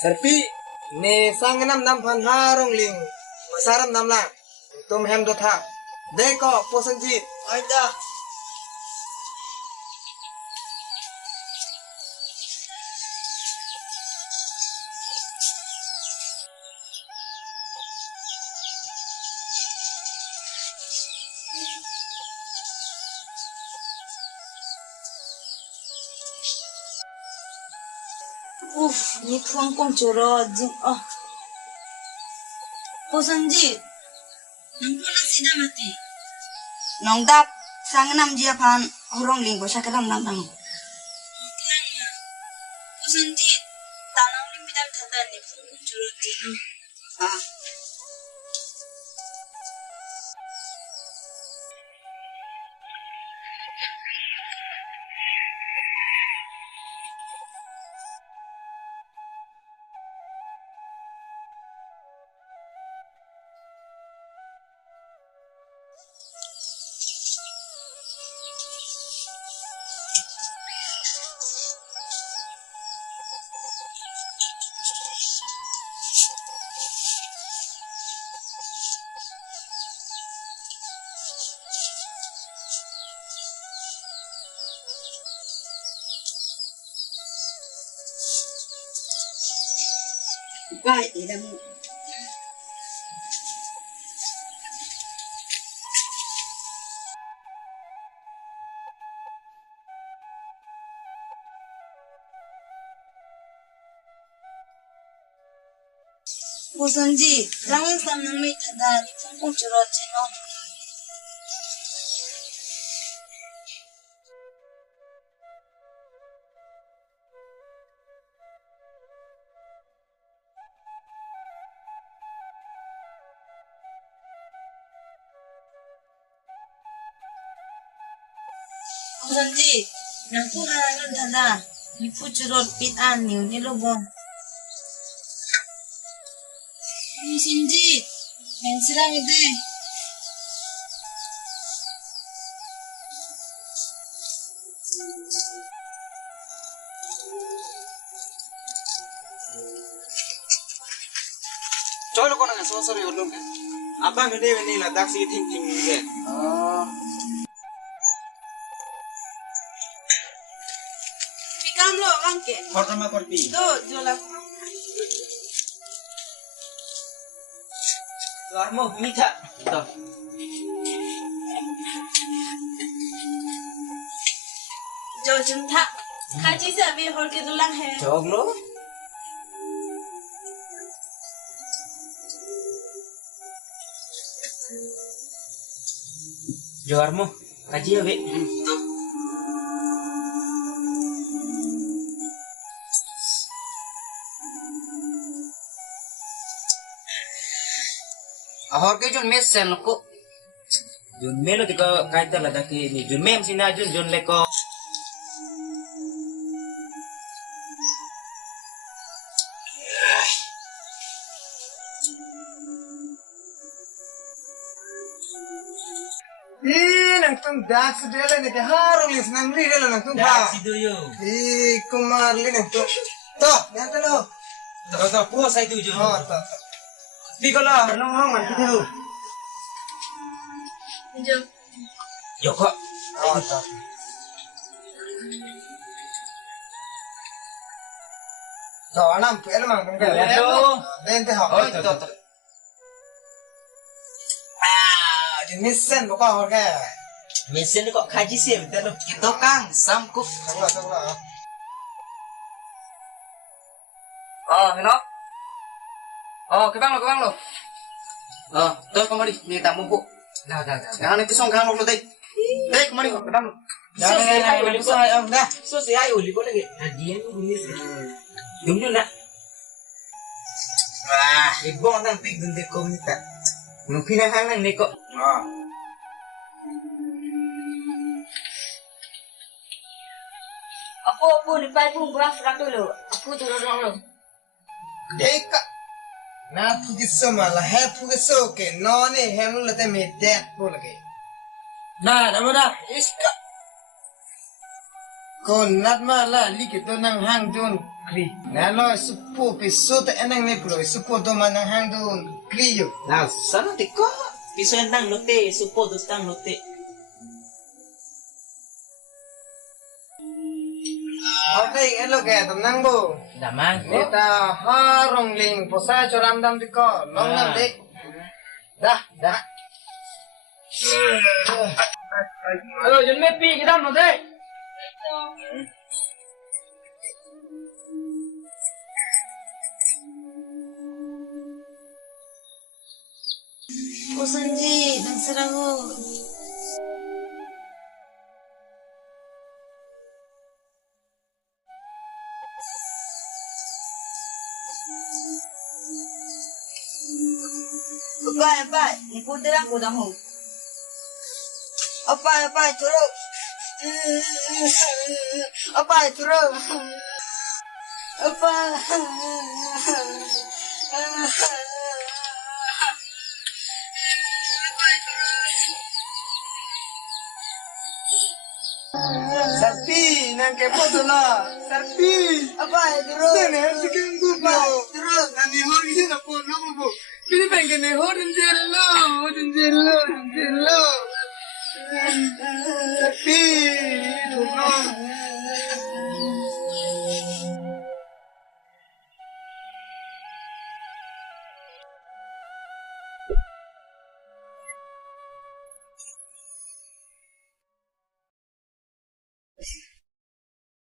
Serpi ne sangnam nam phan harong ling masaram nam la tum hem do tha deko posanji aida Ni thuang kong churo jing Posanji nampuna sida mati nongdap sangnam jia phan horong ling bo sakram nam nang Posanji tanang lim bidam thada ni thuang kong churo jing Baik, tidak mau. Posanji, langit sama mi tada ni pun curot cino. Posanji, naku harangan tada ni pun curot pitan ni lobong. Posanji, menserang ide. cholo kona ga so sori olom ke abang gede ni la taksi thinking ge Pikam lo bang ke. korma korpi Do jola. Armo mita to Jo junta. Kaji se abhi hor ke dulang hai. joglo Joarmo kaji abe ahor ke jun mes sen ko jun melo tiko kaita la daki ni jun mem sina jun leko nang tung dak sedele ni harung lis nang ri dele nang tung Dak sido yo. kumar li nang tung to yang kalo To puas sai tu jo. to di kala nang hang man kiteu Jo. Yo kok. to to anam pel mang tung ke den te ha to jenis sen buka harga Mesin kok kaji sih betul. itu kang samkuk sangla Hino. Ke bang lo. Tuh kemari, ni tamu bu. dah Jangan itu song kang lo deh. Kemari ke bang lo. jangan usah dah So si ayo li boleh ke? Dia ni bunyi. Dum nak. wah ibu nang pig dun de komita Mungkin hang nang ni kok. Apa ni pai pun berang serak dulu. Aku turun lo. deka na pugiso mala he pugiso ke no ne hemu late me dek bolage Nah, nama dah. iska Kon nat mala likit do nang hang dun kri. Nalo supo piso ta enang ne pulo supo do manang hang dun kri yo. Nah, sana tiko. Piso entang note, supo tang note. Okay, elo ke tenang bu. Daman. Neta harong ling posa choram dam tiko long nam dek. Dah. Halo, jangan mepi kita mau deh. Bosanji, dan serahu. Apa, ni putera aku dah hu. Apa, curug. Apa, curug. Apa. Sarpi nang kepo tu lah. Sarpi. Apa, curug. Sini sekian bu. Terus nanti hari ini nak pun nak bu. Ini pengen ni horin jello. Sarpi. Tu